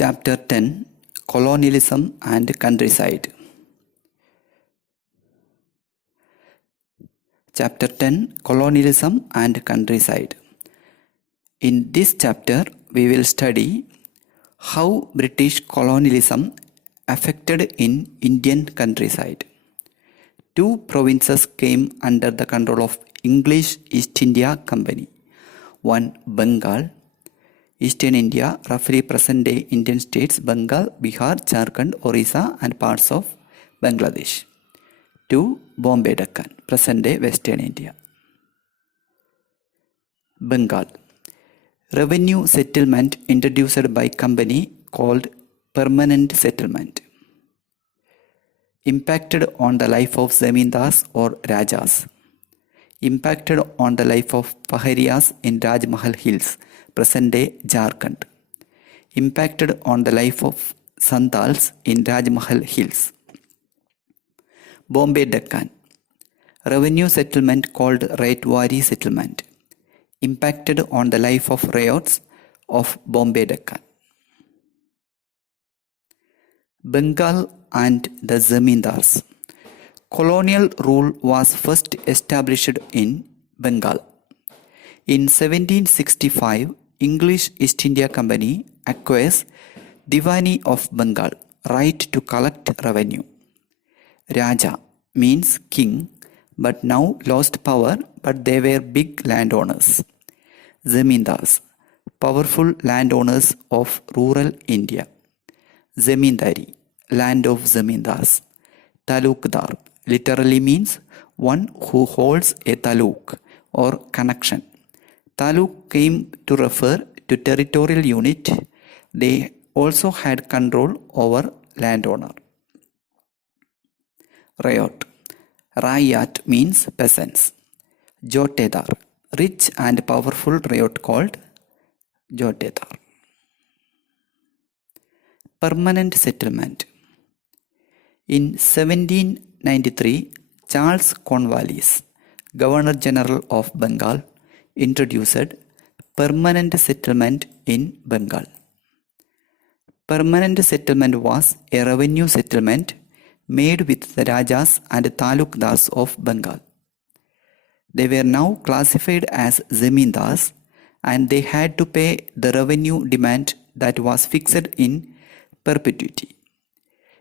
Chapter 10 Colonialism and Countryside. Chapter 10 Colonialism and Countryside. In this chapter, we will study how British colonialism affected in Indian countryside. Two provinces came under the control of English East India Company. One, Bengal, Eastern India, roughly present-day Indian states Bengal, Bihar, Jharkhand, Orissa and parts of Bangladesh. 2. Bombay Deccan, present-day Western India. Bengal. Revenue settlement introduced by company called permanent settlement. Impacted on the life of zamindars or rajas. Impacted on the life of paharias in Raj Mahal Hills, present-day Jharkhand. Impacted on the life of Santals in Raj Mahal Hills. Bombay Deccan. Revenue settlement called Raitwari settlement. Impacted on the life of ryots of Bombay Deccan. Bengal and the zamindars. Colonial rule was first established in Bengal. In 1765, English East India Company acquires Diwani of Bengal, right to collect revenue. Raja means king, but now lost power, but they were big landowners. Zamindars, powerful landowners of rural India. Zamindari, land of zamindars. Talukdar literally means one who holds a taluk or connection. Taluk came to refer to territorial unit. They also had control over landowner. Ryot. Rayat means peasants. Jotedar, rich and powerful ryot called Jotedar. Permanent settlement. In 1793, Charles Cornwallis, Governor General of Bengal, introduced permanent settlement in Bengal. Permanent settlement was a revenue settlement made with the Rajas and Talukdars of Bengal. They were now classified as zamindars and they had to pay the revenue demand that was fixed in perpetuity.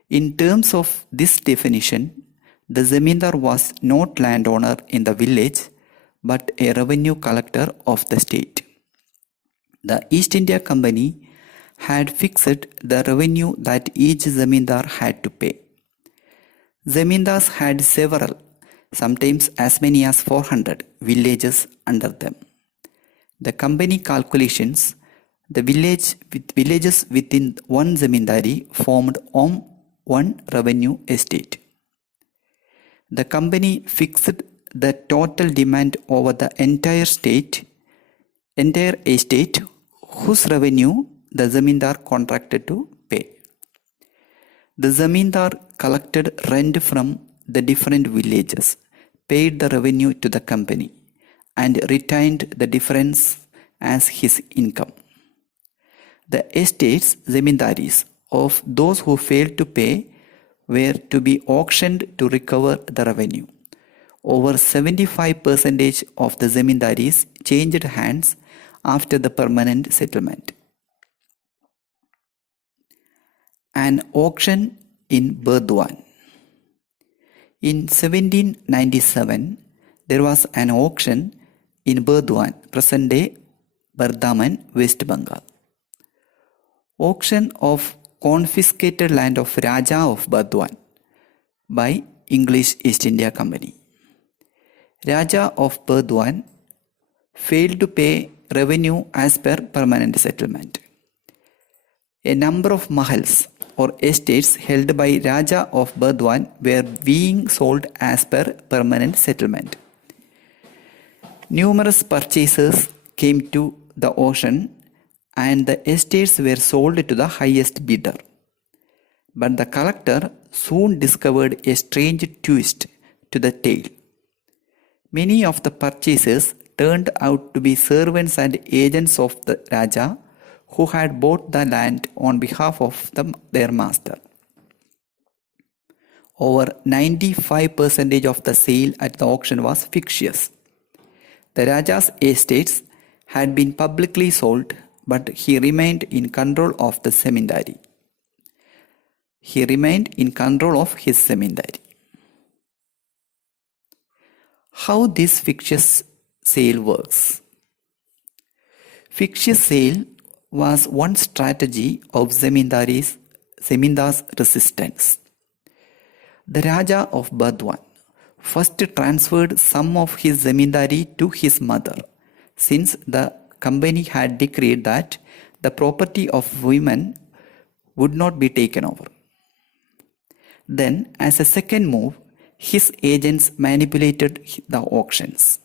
In terms of this definition, the zamindar was not landowner in the village but a revenue collector of the state. The East India Company had fixed the revenue that each zamindar had to pay. Zamindars had several, sometimes as many as 400 villages under them. The company calculations, the villages within one zamindari formed one revenue estate. The company fixed the total demand over the entire estate whose revenue the zamindar contracted to pay. The zamindar collected rent from the different villages, paid the revenue to the company, and retained the difference as his income. The estates, zamindaris, of those who failed to pay were to be auctioned to recover the revenue. Over 75% of the zamindaris changed hands after the permanent settlement. An auction in Burdwan. In 1797, there was an auction in Burdwan, present-day Bardhaman, West Bengal. Auction of confiscated land of Raja of Burdwan by English East India Company. Raja of Burdwan failed to pay revenue as per permanent settlement. A number of mahals or estates held by Raja of Burdwan were being sold as per permanent settlement. Numerous purchasers came to the auction and the estates were sold to the highest bidder. But the collector soon discovered a strange twist to the tale. Many of the purchasers turned out to be servants and agents of the Raja who had bought the land on behalf of their master. Over 95% of the sale at the auction was fictitious. The Raja's estates had been publicly sold, but he remained in control of the zemindari. He remained in control of his zemindari. How this fictitious sale works? Fictitious sale was one strategy of zemindar's resistance. The Raja of Burdwan first transferred some of his zemindari to his mother, since the company had decreed that the property of women would not be taken over. Then, as a second move, his agents manipulated the auctions.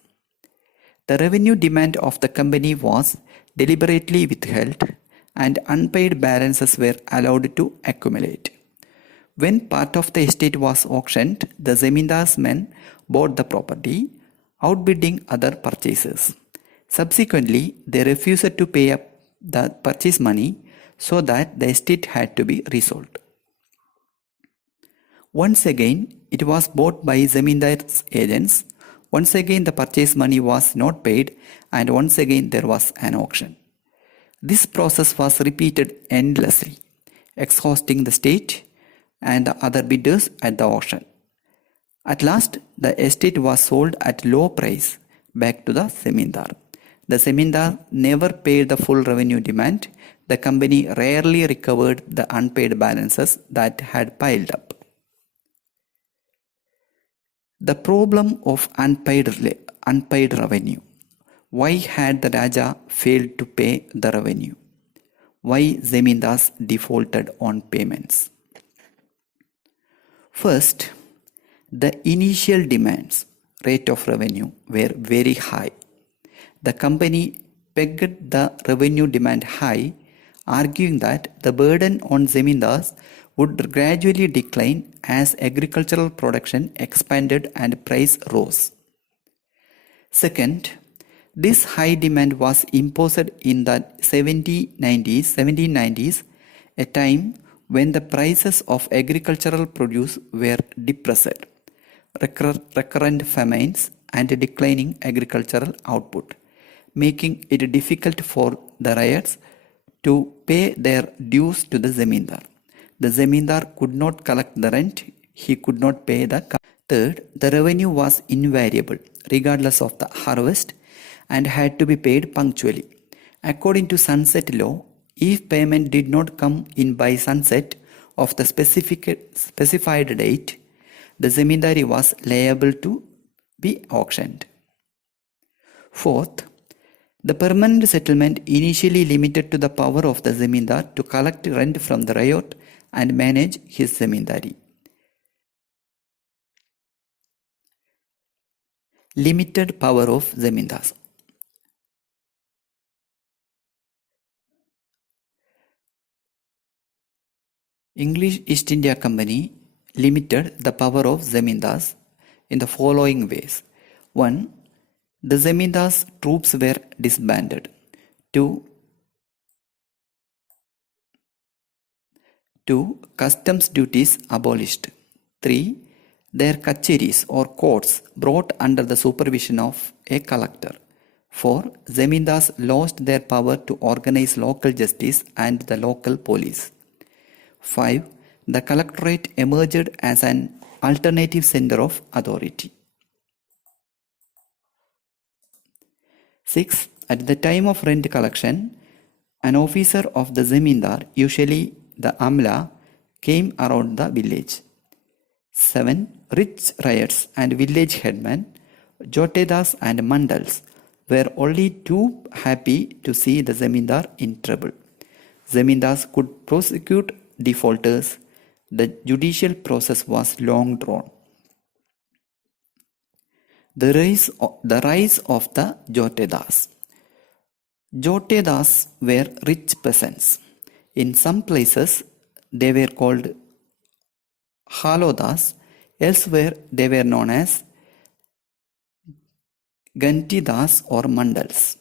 The revenue demand of the company was deliberately withheld, and unpaid balances were allowed to accumulate. When part of the estate was auctioned, the zemindar's men bought the property, outbidding other purchasers. Subsequently, they refused to pay up the purchase money, so that the estate had to be resold. Once again, it was bought by zemindar's agents. Once again, the purchase money was not paid, and once again there was an auction. This process was repeated endlessly, exhausting the state and the other bidders at the auction. At last, the estate was sold at low price back to the zemindar. The zemindar never paid the full revenue demand. The company rarely recovered the unpaid balances that had piled up. The problem of unpaid revenue. Why had the Raja failed to pay the revenue? Why zemindars defaulted on payments? First, the initial demands rate of revenue were very high. The company pegged the revenue demand high, arguing that the burden on zemindars would gradually decline as agricultural production expanded and price rose. Second, this high demand was imposed in the 1790s, a time when the prices of agricultural produce were depressed, recurrent famines and declining agricultural output, making it difficult for the ryots to pay their dues to the zemindar. The zemindar could not collect the rent, he could not pay the. Third, the revenue was invariable, regardless of the harvest, and had to be paid punctually. According to sunset law, if payment did not come in by sunset of the specified date, the zemindari was liable to be auctioned. Fourth, the permanent settlement initially limited to the power of the zemindar to collect rent from the ryot and manage his zemindari. Limited power of zemindars. English East India Company limited the power of zemindars in the following ways. 1. The zemindars' troops were disbanded. 2. Customs duties abolished. 3. Their kacheris or courts brought under the supervision of a collector. 4. Zemindars lost their power to organize local justice and the local police. 5. The collectorate emerged as an alternative center of authority. 6. At the time of rent collection, an officer of the zemindar, usually the amla, came around the village. 7. Rich ryots and village headmen, jotedas and mandals, were only too happy to see the zemindar in trouble. Zemindars could prosecute defaulters. The judicial process was long drawn. The rise of the jotedas. Jotedas were rich peasants. In some places, they were called halodas. Elsewhere, they were known as gantidas or mandals.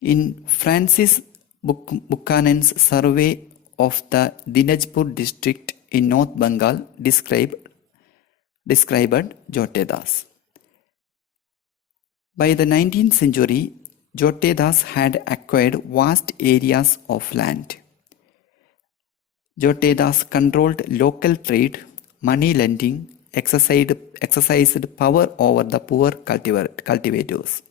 In Francis Buchanan's survey of the Dinajpur district in North Bengal described Jotedas. By the 19th century, Jotedas had acquired vast areas of land. Jotedas controlled local trade, money lending, exercised power over the poor cultivators.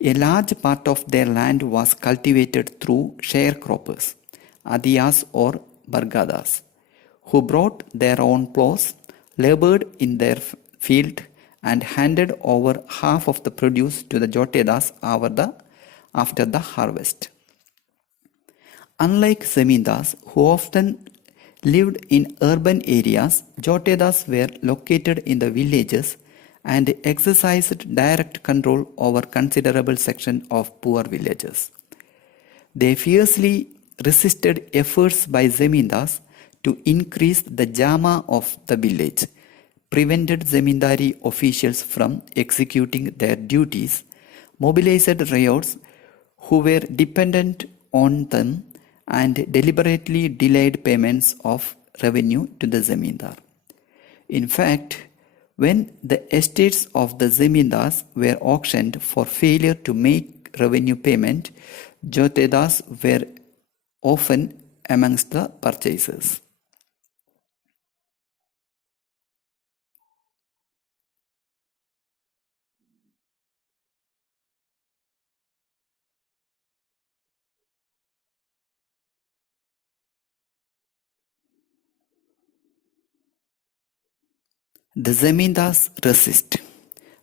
A large part of their land was cultivated through sharecroppers, adiyas or bargadas, who brought their own plows, labored in their field, and handed over half of the produce to the Jotedas after the harvest. Unlike Zamindars, who often lived in urban areas, Jotedas were located in the villages and exercised direct control over considerable section of poor villages. They fiercely resisted efforts by Zamindars to increase the jama of the village, prevented Zamindari officials from executing their duties, mobilized ryots who were dependent on them, and deliberately delayed payments of revenue to the Zamindar. In fact, when the estates of the Zamindars were auctioned for failure to make revenue payment, Jotedas were often amongst the purchasers. The Zamindars resist.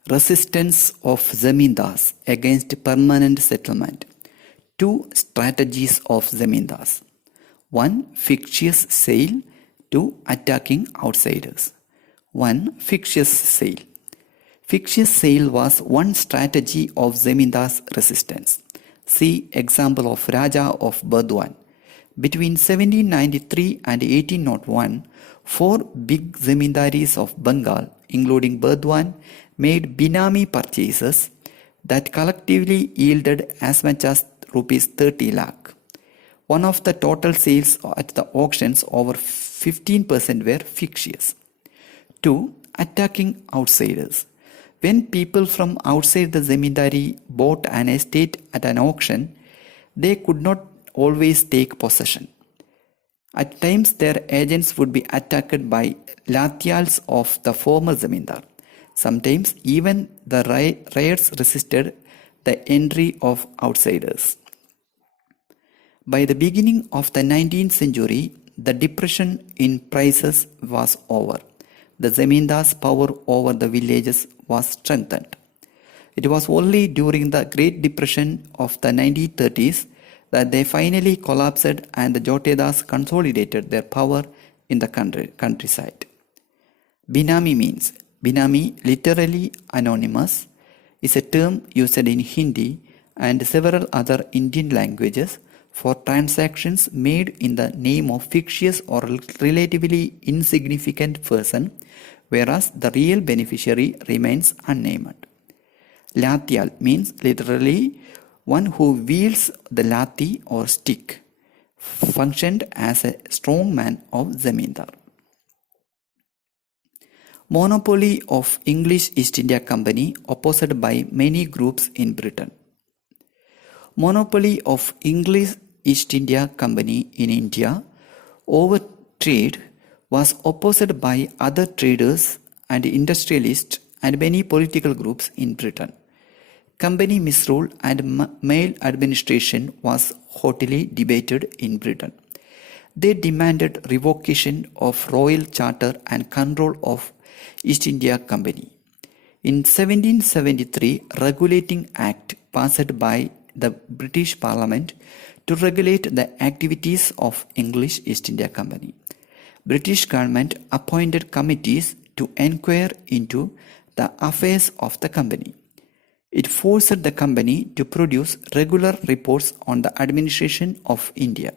Resistance of Zamindars against permanent settlement. Two strategies of Zamindars. One, fictitious sale. Two, attacking outsiders. One, fictitious sale. Fictitious sale was one strategy of Zamindars' resistance. See example of Raja of Burdwan. Between 1793 and 1801, four big Zamindaris of Bengal, including Burdwan, made Binami purchases that collectively yielded as much as rupees 30 lakh. One of the total sales at the auctions, over 15% were fictitious. 2. Attacking outsiders. When people from outside the Zamindari bought an estate at an auction, they could not always take possession. At times, their agents would be attacked by Latyals of the former Zamindar. Sometimes, even the riots resisted the entry of outsiders. By the beginning of the 19th century, the depression in prices was over. The Zamindar's power over the villages was strengthened. It was only during the Great Depression of the 1930s that they finally collapsed and the Jotedas consolidated their power in the countryside. Binami means, Binami, literally anonymous, is a term used in Hindi and several other Indian languages for transactions made in the name of fictitious or relatively insignificant person, whereas the real beneficiary remains unnamed. Latyal means literally one who wields the lati or stick, functioned as a strong man of Zamindar. Monopoly of English East India Company opposed by many groups in Britain. Monopoly of English East India Company in India over trade was opposed by other traders and industrialists and many political groups in Britain. Company misrule and male administration was hotly debated in Britain. They demanded revocation of royal charter and control of East India Company. In 1773, Regulating Act passed by the British Parliament to regulate the activities of English East India Company. British government appointed committees to inquire into the affairs of the company. It forced the company to produce regular reports on the administration of India.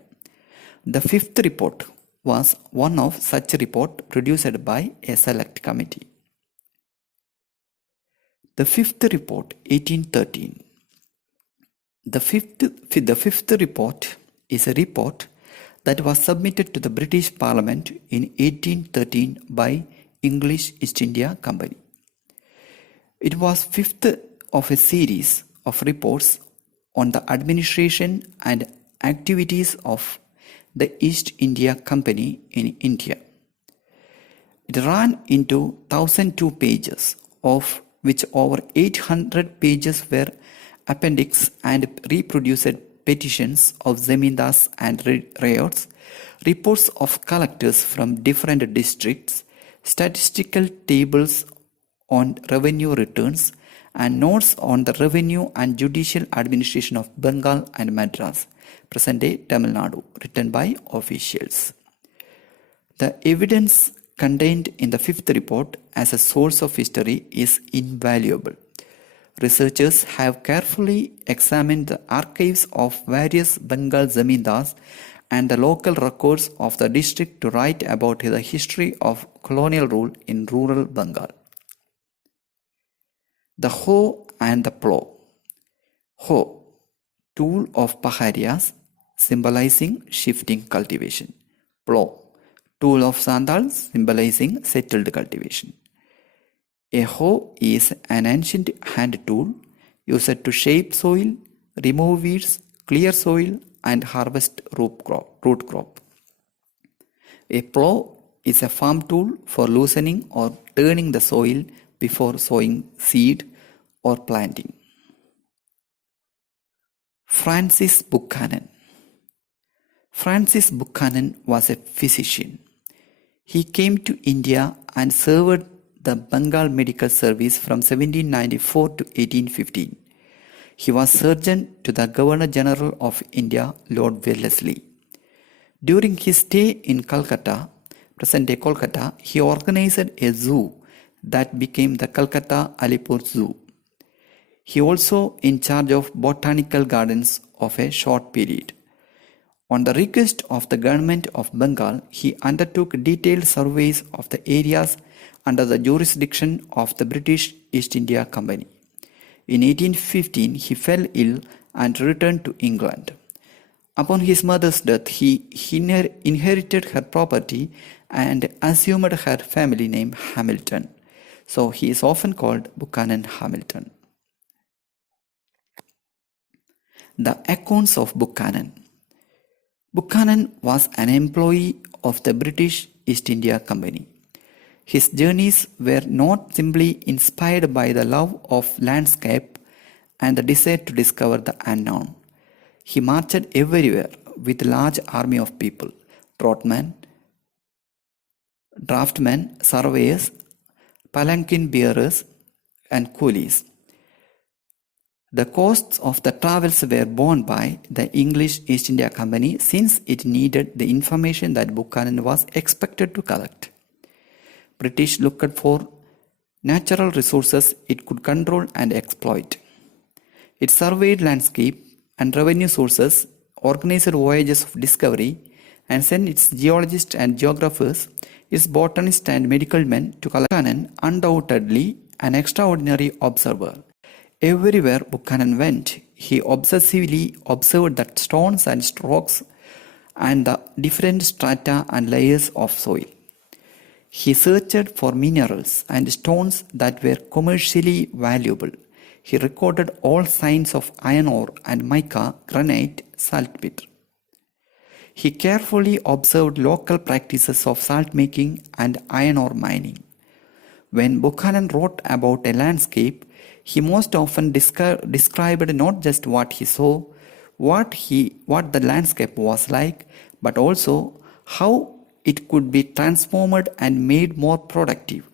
The fifth report was one of such report produced by a select committee. The fifth report, 1813. The fifth report is a report that was submitted to the British Parliament in 1813 by English East India Company. It was fifth of a series of reports on the administration and activities of the East India Company in India. It ran into 1002 pages, of which over 800 pages were appendix and reproduced petitions of zemindars and riots, reports of collectors from different districts, statistical tables on revenue returns, and notes on the revenue and judicial administration of Bengal and Madras, present-day Tamil Nadu, written by officials. The evidence contained in the fifth report as a source of history is invaluable. Researchers have carefully examined the archives of various Bengal zamindars and the local records of the district to write about the history of colonial rule in rural Bengal. The hoe and the plough. Hoe, tool of paharias, symbolizing shifting cultivation. Plough, tool of sandals, symbolizing settled cultivation. A hoe is an ancient hand tool used to shape soil, remove weeds, clear soil, and harvest root crop. A plough is a farm tool for loosening or turning the soil before sowing seed or planting. Francis Buchanan. Francis Buchanan was a physician. He came to India and served the Bengal Medical Service from 1794 to 1815. He was surgeon to the Governor General of India, Lord Wellesley. During his stay in Calcutta, present-day Kolkata, he organized a zoo that became the Calcutta Alipur Zoo. He also in charge of botanical gardens of a short period. On the request of the government of Bengal, he undertook detailed surveys of the areas under the jurisdiction of the British East India Company. In 1815, he fell ill and returned to England. Upon his mother's death, he inherited her property and assumed her family name Hamilton. So he is often called Buchanan Hamilton. The accounts of Buchanan. Buchanan was an employee of the British East India Company. His journeys were not simply inspired by the love of landscape and the desire to discover the unknown. He marched everywhere with a large army of people, draftmen, surveyors, palanquin bearers, and coolies. The costs of the travels were borne by the English East India Company since it needed the information that Buchanan was expected to collect. British looked for natural resources it could control and exploit. It surveyed landscape and revenue sources, organized voyages of discovery, and sent its geologists and geographers, its botanists and medical men to collect. Buchanan, undoubtedly an extraordinary observer. Everywhere Buchanan went, he obsessively observed the stones and rocks and the different strata and layers of soil. He searched for minerals and stones that were commercially valuable. He recorded all signs of iron ore and mica, granite, saltpeter. He carefully observed local practices of salt making and iron ore mining. When Buchanan wrote about a landscape, he most often described not just what he saw, what the landscape was like, but also how it could be transformed and made more productive,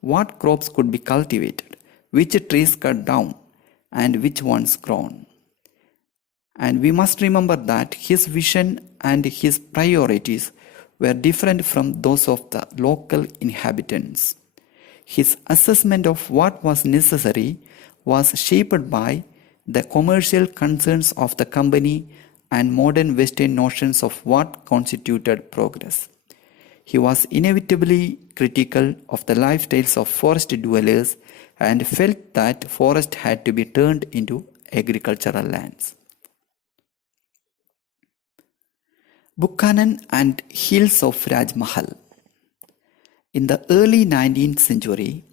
what crops could be cultivated, which trees cut down, and which ones grown. And we must remember that his vision and his priorities were different from those of the local inhabitants. His assessment of what was necessary was shaped by the commercial concerns of the company and modern Western notions of what constituted progress. He was inevitably critical of the lifestyles of forest dwellers and felt that forest had to be turned into agricultural lands. Buchanan and Hills of Rajmahal. In the early 19th century,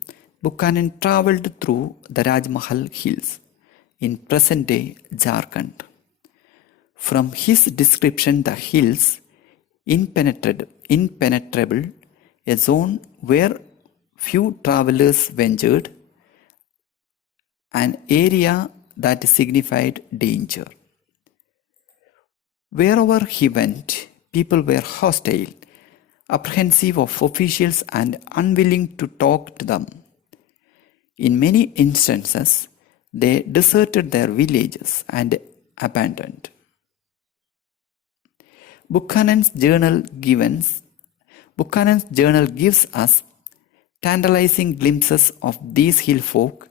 Buchanan travelled through the Rajmahal Hills in present-day Jharkhand. From his description, the hills, impenetrable, a zone where few travellers ventured, an area that signified danger. Wherever he went, people were hostile, apprehensive of officials and unwilling to talk to them. In many instances, they deserted their villages and abandoned. Buchanan's Journal gives us tantalizing glimpses of these hill folk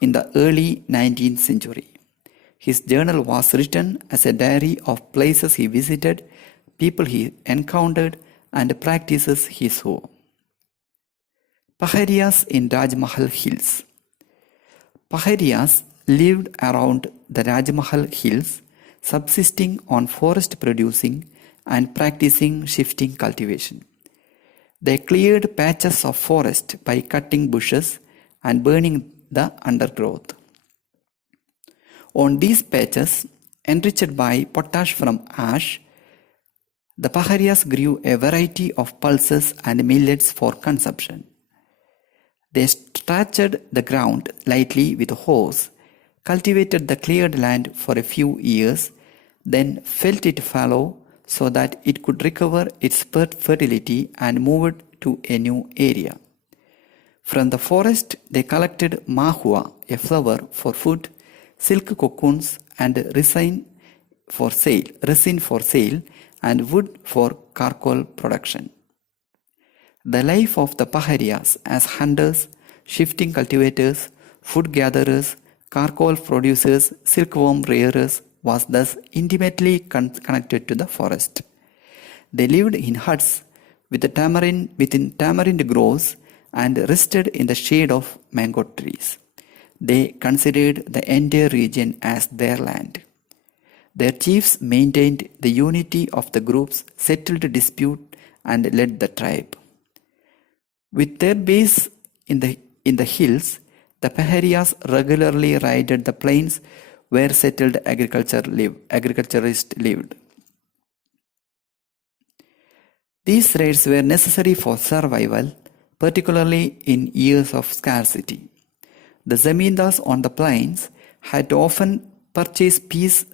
in the early 19th century. His journal was written as a diary of places he visited, people he encountered, and practices he saw. Paharias in Rajmahal Hills. Paharias lived around the Rajmahal Hills, subsisting on forest producing and practicing shifting cultivation. They cleared patches of forest by cutting bushes and burning the undergrowth. On these patches, enriched by potash from ash, the Paharias grew a variety of pulses and millets for consumption. They scratched the ground lightly with hoes, cultivated the cleared land for a few years, then felt it fallow so that it could recover its fertility and moved to a new area. From the forest, they collected mahua, a flower for food, silk cocoons, and resin for sale, and wood for charcoal production. The life of the Paharias as hunters, shifting cultivators, food gatherers, charcoal producers, silkworm rearers was thus intimately connected to the forest. They lived in huts within tamarind groves and rested in the shade of mango trees. They considered the entire region as their land. Their chiefs maintained the unity of the groups, settled dispute, and led the tribe. With their base in the hills, the Paharias regularly raided the plains where settled agriculturists lived. These raids were necessary for survival, particularly in years of scarcity. The zamindars on the plains had to often purchase peace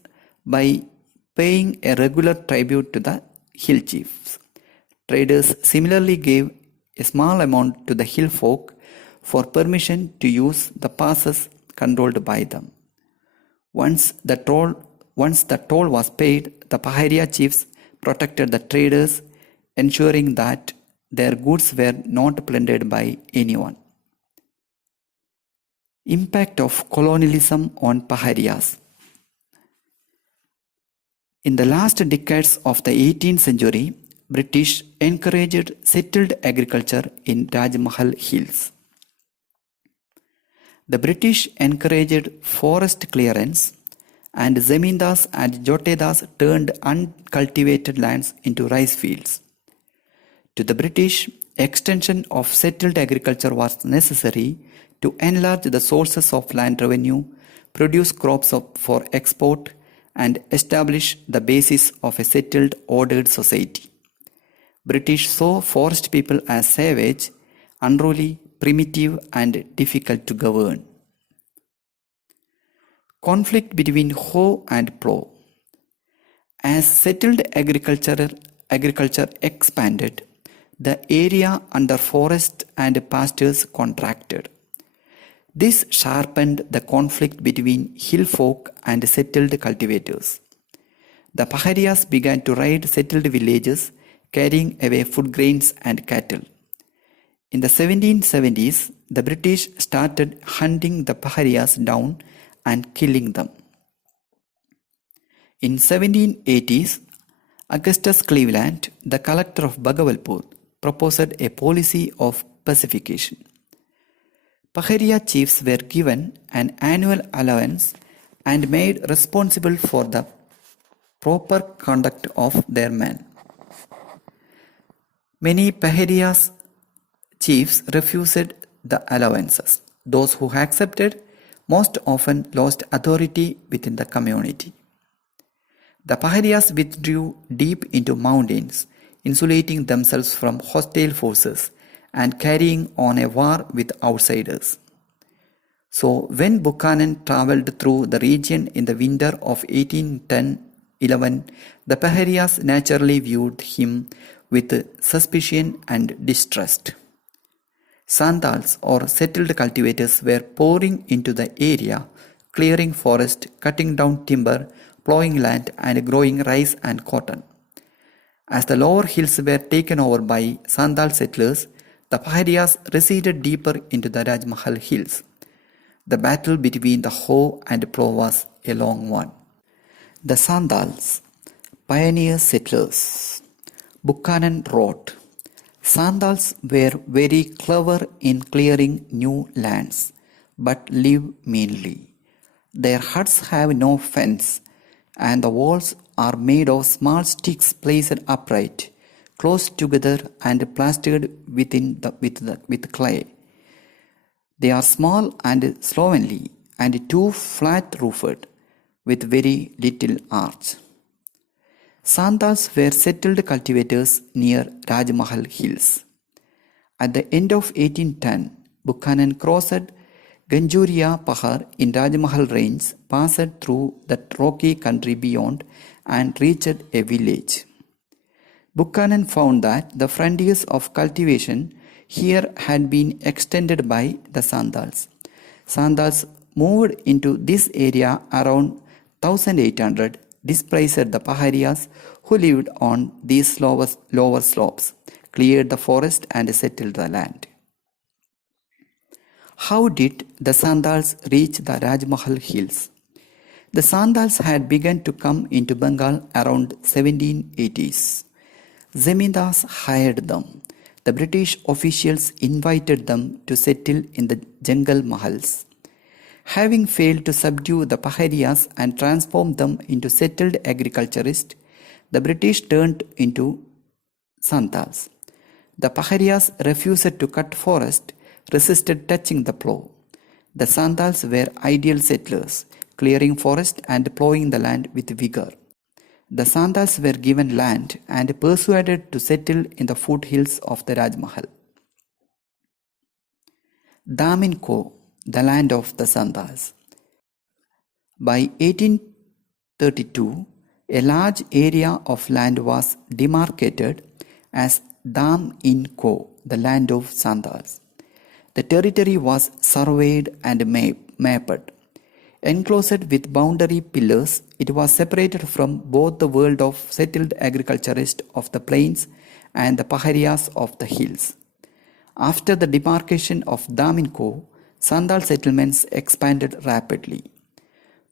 by paying a regular tribute to the hill chiefs. Traders similarly gave a small amount to the hill folk for permission to use the passes controlled by them. Once the toll was paid, the Paharia chiefs protected the traders, ensuring that their goods were not plundered by anyone. Impact of colonialism on Paharias. In the last decades of the 18th century, British encouraged settled agriculture in Rajmahal Hills. The British encouraged forest clearance, and zamindars and jotedas turned uncultivated lands into rice fields. To the British, extension of settled agriculture was necessary to enlarge the sources of land revenue, produce crops for export, and establish the basis of a settled, ordered society. British saw forest people as savage, unruly, primitive, and difficult to govern. Conflict between hoe and plow. As settled agriculture expanded, the area under forest and pastures contracted. This sharpened the conflict between hill folk and settled cultivators. The Paharias began to raid settled villages, carrying away food grains and cattle. In the 1770s, the British started hunting the Paharias down and killing them. In 1780s, Augustus Cleveland, the collector of Bhagawalpur, proposed a policy of pacification. Paharia chiefs were given an annual allowance and made responsible for the proper conduct of their men. Many Paharias chiefs refused the allowances. Those who accepted most often lost authority within the community. The Paharias withdrew deep into mountains, insulating themselves from hostile forces and carrying on a war with outsiders. So, when Buchanan travelled through the region in the winter of 1810-11, the Paharias naturally viewed him with suspicion and distrust. Sandals or settled cultivators were pouring into the area, clearing forest, cutting down timber, plowing land and growing rice and cotton. As the lower hills were taken over by Sandal settlers, the Paharias receded deeper into the Rajmahal hills. The battle between the hoe and plow was a long one. The Sandals, pioneer settlers. Buchanan wrote, Sandals were very clever in clearing new lands, but live meanly. Their huts have no fence, and the walls are made of small sticks placed upright, close together and plastered with clay. They are small and slovenly and too flat-roofed, with very little arch. Sandals were settled cultivators near Rajmahal hills. At the end of 1810, Buchanan crossed Ganjuria Pahar in Rajmahal range, passed through the rocky country beyond and reached a village. Buchanan found that the frontiers of cultivation here had been extended by the Sandals. Sandals moved into this area around 1800, displaced the Paharias who lived on these lower slopes, cleared the forest and settled the land. How did the Sandals reach the Rajmahal hills? The Sandals had begun to come into Bengal around 1780s. Zemindars hired them. The British officials invited them to settle in the jungle mahals. Having failed to subdue the Paharias and transform them into settled agriculturists, the British turned into Sandals. The Paharias refused to cut forest, resisted touching the plow. The Sandals were ideal settlers, clearing forest and plowing the land with vigor. The Sandals were given land and persuaded to settle in the foothills of the Rajmahal. Daminco, the land of the Sandals. By 1832, a large area of land was demarcated as Dam in Ko, the land of Sandals. The territory was surveyed and mapped. Enclosed with boundary pillars, it was separated from both the world of settled agriculturists of the plains and the Paharias of the hills. After the demarcation of Daminco, Sandal settlements expanded rapidly.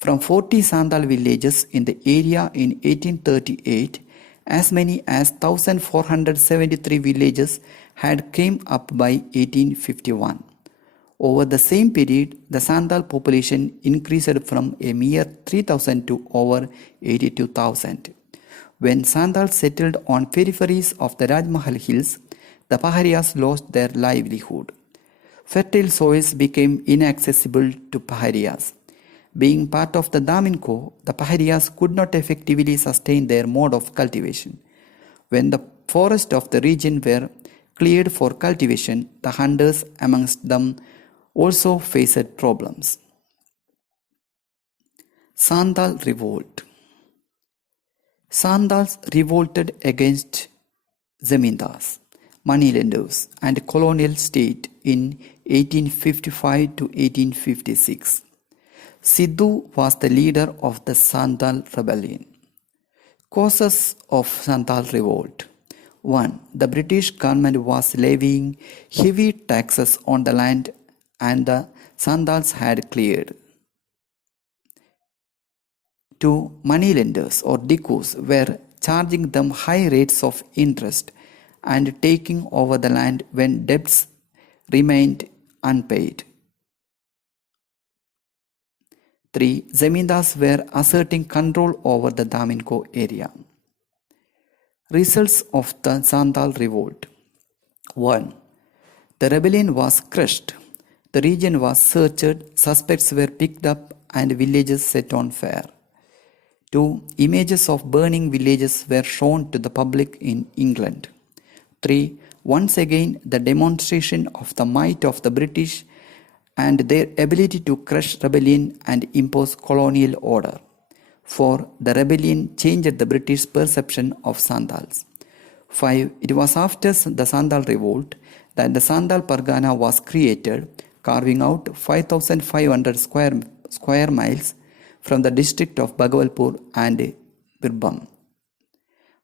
From 40 Sandal villages in the area in 1838, as many as 1,473 villages had come up by 1851. Over the same period, the Sandal population increased from a mere 3,000 to over 82,000. When Sandals settled on peripheries of the Rajmahal hills, the Paharias lost their livelihood. Fertile soils became inaccessible to Paharias. Being part of the Daminco, the Paharias could not effectively sustain their mode of cultivation. When the forests of the region were cleared for cultivation, the hunters amongst them also faced problems. Sandal Revolt. Sandals revolted against Zemindars, moneylenders, and colonial state in 1855 to 1856. Sidhu was the leader of the Sandal rebellion. Causes of Sandal revolt. 1. The British government was levying heavy taxes on the land and the Sandals had cleared. 2. Moneylenders or dikkus were charging them high rates of interest and taking over the land when debts remained unpaid. 3. Zemindars were asserting control over the Daminco area. Results of the Sandal revolt. 1. The rebellion was crushed. The region was searched, suspects were picked up, and villages set on fire. 2. Images of burning villages were shown to the public in England. 3. Once again, the demonstration of the might of the British and their ability to crush rebellion and impose colonial order. 4. The rebellion changed the British perception of Santals. 5. It was after the Santal revolt that the Santal Pargana was created, carving out 5,500 square miles from the district of Bhagalpur and Birbhum.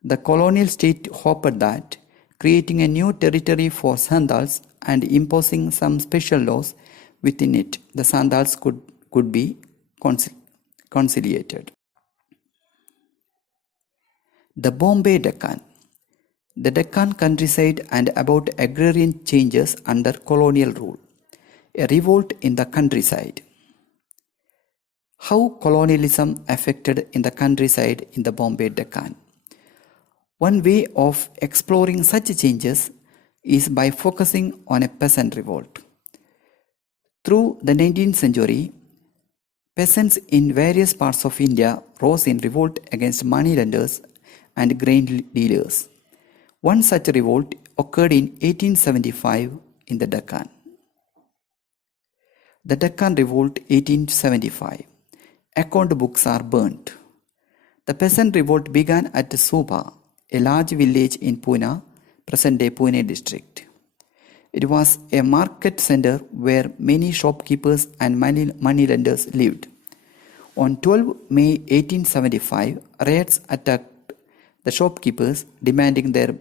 The colonial state hoped that creating a new territory for Santals and imposing some special laws within it, the Santals could be conciliated. The Bombay Deccan. The Deccan countryside and about agrarian changes under colonial rule. A revolt in the countryside. How colonialism affected in the countryside in the Bombay Deccan. One way of exploring such changes is by focusing on a peasant revolt. Through the 19th century, peasants in various parts of India rose in revolt against moneylenders and grain dealers. One such revolt occurred in 1875 in the Deccan. The Deccan Revolt 1875. Account books are burnt. The peasant revolt began at Suba, a large village in Pune, present-day Pune district. It was a market center where many shopkeepers and moneylenders lived. On 12 May 1875, riots attacked the shopkeepers, demanding their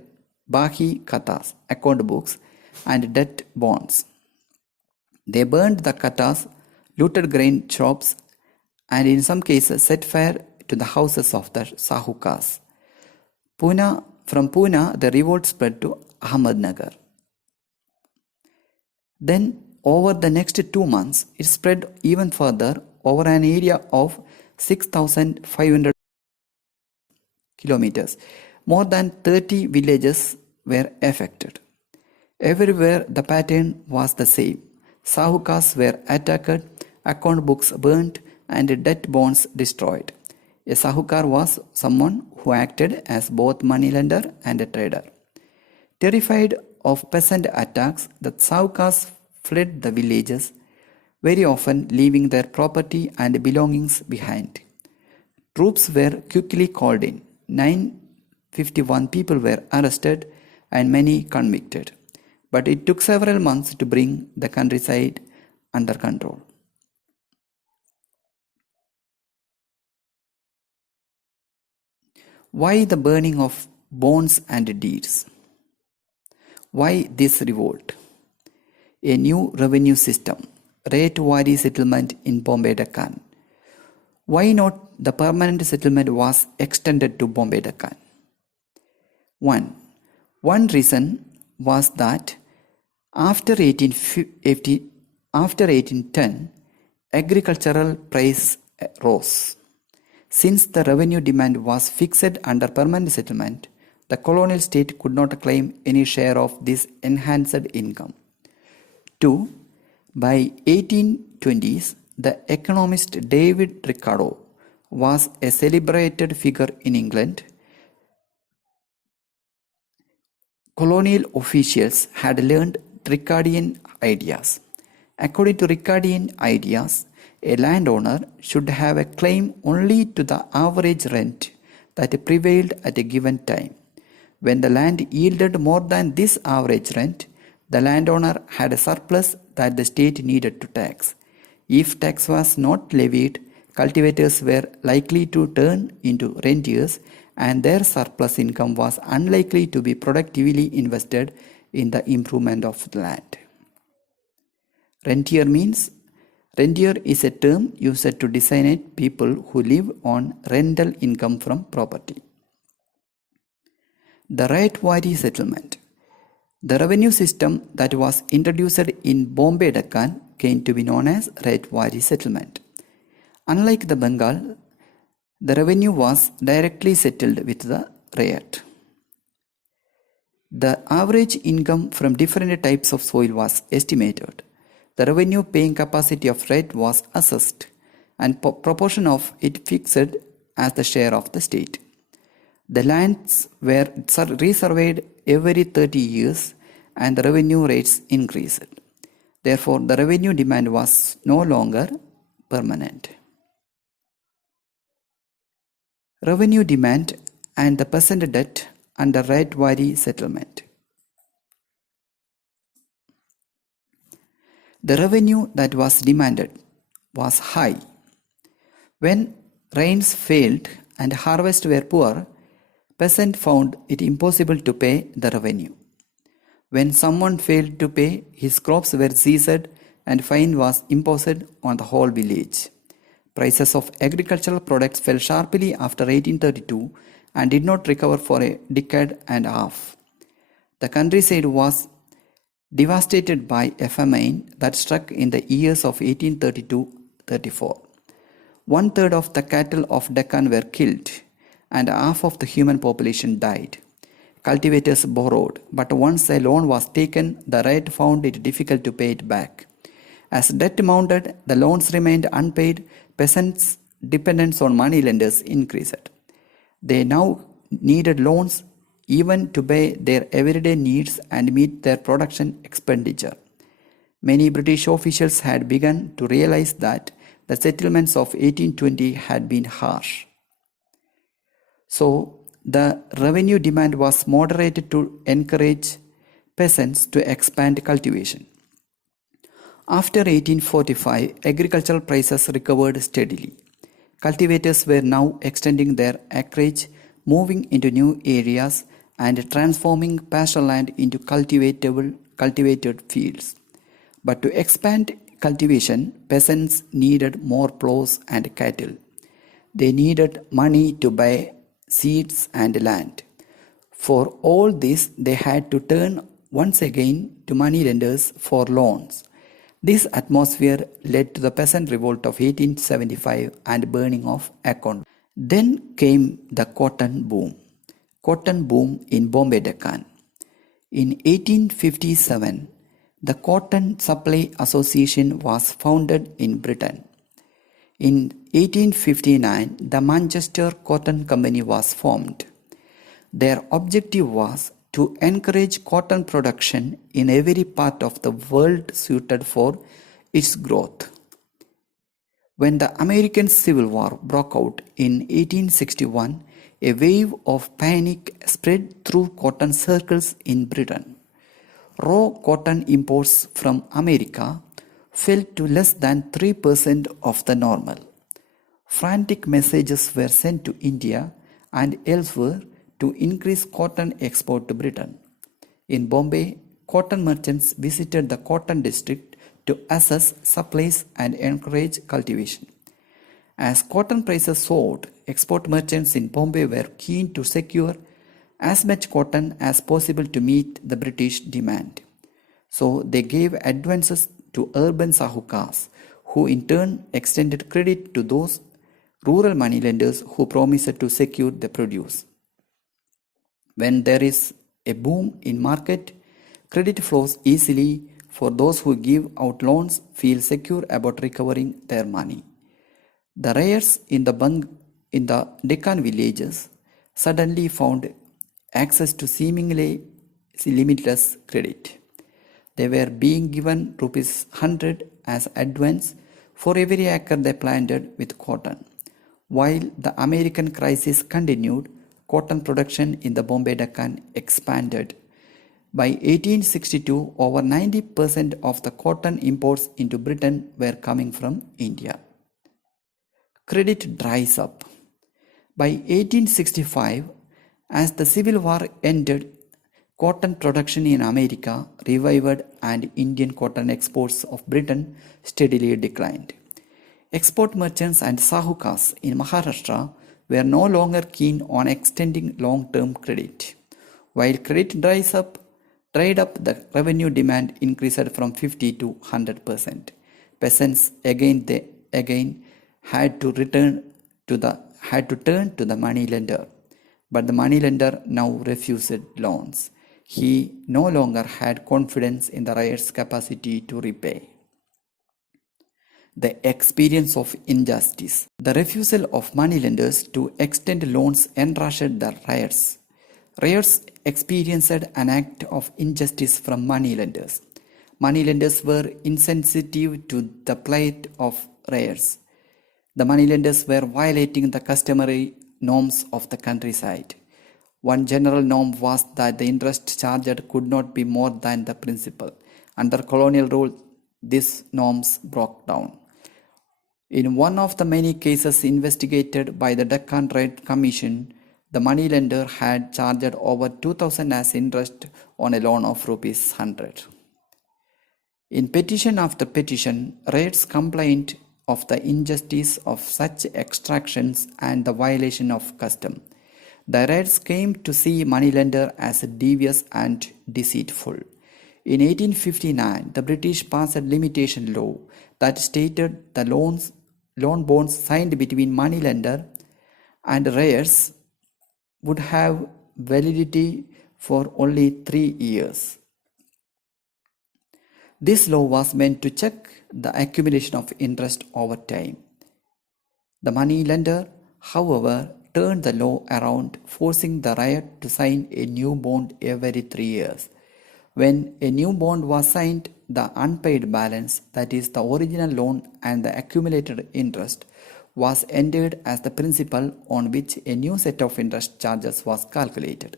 Bahi Katas, account books, and debt bonds. They burned the katas, looted grain shops, and in some cases set fire to the houses of the Sahukas. From Pune, the revolt spread to Ahmednagar. Then, over the next 2 months, it spread even further over an area of 6,500 kilometers. More than 30 villages were affected. Everywhere the pattern was the same. Sahukas were attacked, account books burnt, and debt bonds destroyed. A Sahukar was someone who acted as both moneylender and a trader. Terrified of peasant attacks, the Sahukas fled the villages, very often leaving their property and belongings behind. Troops were quickly called in. 951 people were arrested and many convicted. But it took several months to bring the countryside under control. Why the burning of bonds and deeds? Why this revolt? A new revenue system, rate-wari settlement in Bombay Deccan. Why not the permanent settlement was extended to Bombay Deccan? One reason was that after 1810, agricultural price rose. Since the revenue demand was fixed under permanent settlement, the colonial state could not claim any share of this enhanced income. 2. By 1820s, the economist David Ricardo was a celebrated figure in England. Colonial officials had learned Ricardian ideas. According to Ricardian ideas, a landowner should have a claim only to the average rent that prevailed at a given time. When the land yielded more than this average rent, the landowner had a surplus that the state needed to tax. If tax was not levied, cultivators were likely to turn into rentiers, and their surplus income was unlikely to be productively invested in the improvement of the land. Rentier is a term used to designate people who live on rental income from property. The rate-wari settlement. The revenue system that was introduced in Bombay Deccan came to be known as rate-wari settlement. Unlike the Bengal, the revenue was directly settled with the rate. The average income from different types of soil was estimated. The revenue paying capacity of rent was assessed and proportion of it fixed as the share of the state. The lands were resurveyed every 30 years and the revenue rates increased. Therefore, the revenue demand was no longer permanent. Revenue demand and the peasant debt under right vary settlement. The revenue that was demanded was high. When rains failed and harvests were poor, peasants found it impossible to pay the revenue. When someone failed to pay, his crops were seized and fine was imposed on the whole village. Prices of agricultural products fell sharply after 1832 and did not recover for a decade and a half. The countryside was devastated by a famine that struck in the years of 1832-34. One third of the cattle of Deccan were killed and half of the human population died. Cultivators borrowed, but once a loan was taken, the rate found it difficult to pay it back. As debt mounted, the loans remained unpaid, peasants' dependence on moneylenders increased. They now needed loans even to pay their everyday needs and meet their production expenditure. Many British officials had begun to realize that the settlements of 1820 had been harsh. So, the revenue demand was moderated to encourage peasants to expand cultivation. After 1845, agricultural prices recovered steadily. Cultivators were now extending their acreage, moving into new areas, and transforming pasture land into cultivated fields. But to expand cultivation, peasants needed more plows and cattle. They needed money to buy seeds and land. For all this, they had to turn once again to moneylenders for loans. This atmosphere led to the peasant revolt of 1875 and burning of accounts. Then came the cotton boom. Cotton boom in Bombay Deccan. In 1857, the Cotton Supply Association was founded in Britain. In 1859, the Manchester Cotton Company was formed. Their objective was to encourage cotton production in every part of the world suited for its growth. When the American Civil War broke out in 1861, a wave of panic spread through cotton circles in Britain. Raw cotton imports from America fell to less than 3% of the normal. Frantic messages were sent to India and elsewhere to increase cotton export to Britain. In Bombay, cotton merchants visited the cotton district to assess supplies and encourage cultivation. As cotton prices soared, export merchants in Bombay were keen to secure as much cotton as possible to meet the British demand. So they gave advances to urban sahukars, who in turn extended credit to those rural moneylenders who promised to secure the produce. When there is a boom in market, credit flows easily for those who give out loans feel secure about recovering their money. The rayers in the Deccan villages suddenly found access to seemingly limitless credit. They were being given rupees 100 as advance for every acre they planted with cotton. While the American crisis continued, cotton production in the Bombay Deccan expanded. By 1862, over 90% of the cotton imports into Britain were coming from India. Credit dries up. By 1865, as the Civil War ended, cotton production in America revived and Indian cotton exports of Britain steadily declined. Export merchants and sahukars in Maharashtra were no longer keen on extending long-term credit. While credit dried up, the revenue demand increased from 50 to 100%. Peasants again had to turn to the moneylender, but the moneylender now refused loans. He no longer had confidence in the rayers' capacity to repay. The experience of injustice. The refusal of moneylenders to extend loans enraged the rayers. Rayers experienced an act of injustice from moneylenders. Moneylenders were insensitive to the plight of rayers. The moneylenders were violating the customary norms of the countryside. One general norm was that the interest charged could not be more than the principal. Under colonial rule, these norms broke down. In one of the many cases investigated by the Deccan Trade Commission, the moneylender had charged over 2,000 as interest on a loan of rupees 100. In petition after petition, raids complained of the injustice of such extractions and the violation of custom. The raids came to see moneylender as devious and deceitful. In 1859, the British passed a limitation law that stated the loan bonds signed between moneylender and raiers would have validity for only 3 years. This law was meant to check the accumulation of interest over time. The moneylender, however, turned the law around, forcing the raier to sign a new bond every 3 years. When a new bond was signed, the unpaid balance, that is the original loan and the accumulated interest, was entered as the principal on which a new set of interest charges was calculated.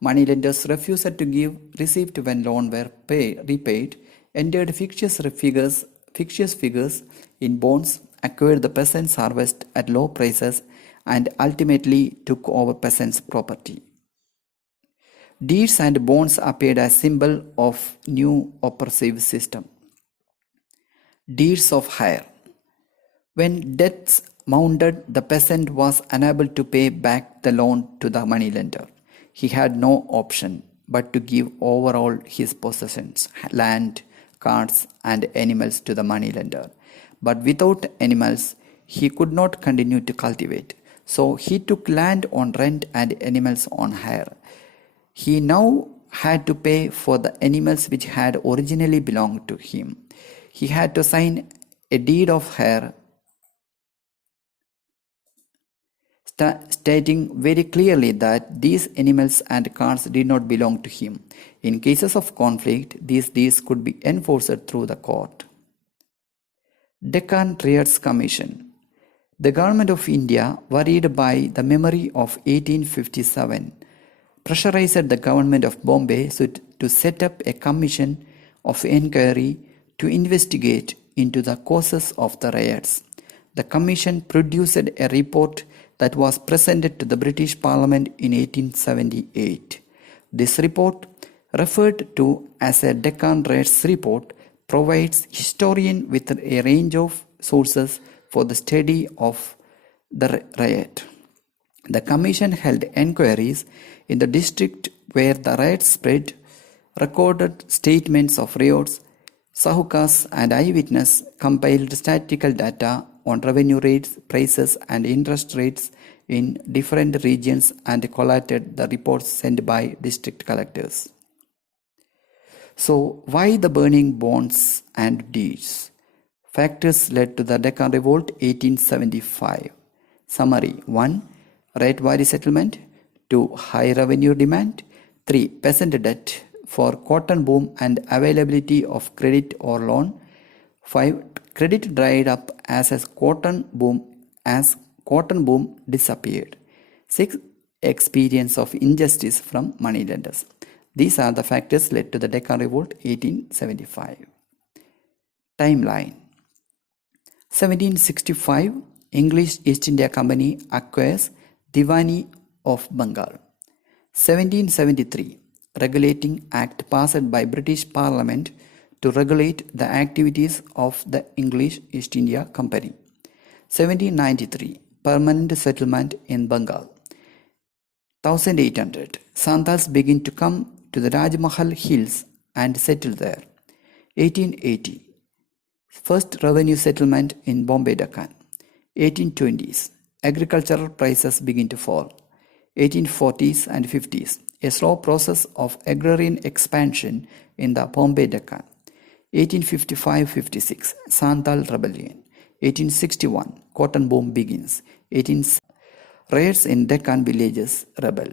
Moneylenders refused to give receipt when loans were repaid, entered fictitious figures in bonds, acquired the peasants' harvest at low prices, and ultimately took over peasants' property. Deeds and bonds appeared as symbol of new oppressive system. Deeds of hire. When debts mounted, the peasant was unable to pay back the loan to the moneylender. He had no option but to give over all his possessions, land, carts, and animals to the moneylender. But without animals, he could not continue to cultivate. So he took land on rent and animals on hire. He now had to pay for the animals which had originally belonged to him. He had to sign a deed of hire stating very clearly that these animals and carts did not belong to him. In cases of conflict, these deeds could be enforced through the court. Deccan Trades Commission. The government of India, worried by the memory of 1857, pressurized the government of Bombay to set up a commission of inquiry to investigate into the causes of the riots. The commission produced a report that was presented to the British Parliament in 1878. This report, referred to as a Deccan Raids Report, provides historians with a range of sources for the study of the riot. The commission held enquiries in the district where the riot spread, recorded statements of riots, sahukas and eyewitnesses, compiled statistical data on revenue rates, prices and interest rates in different regions, and collated the reports sent by district collectors. So, why the burning bonds and deeds? Factors led to the Deccan Revolt 1875. Summary: 1. Rate vary settlement. 2. High revenue demand. 3. Peasant debt. 4. Cotton boom and availability of credit or loan. 5. Credit dried up as cotton boom disappeared. 6. Experience of injustice from moneylenders. These are the factors led to the Deccan Revolt 1875. Timeline. 1765, English East India Company acquires Diwani of Bengal. 1773, Regulating Act passed by British Parliament to regulate the activities of the English East India Company. 1793, Permanent settlement in Bengal. 1800, Santals begin to come to the Rajmahal Hills and settle there. 1880, First revenue settlement in Bombay Deccan. 1820s, agricultural prices begin to fall. 1840s and 50s, a slow process of agrarian expansion in the Bombay Deccan. 1855-56 Santhal Rebellion. 1861 Cotton Boom begins. 18 raids in Deccan villages rebel.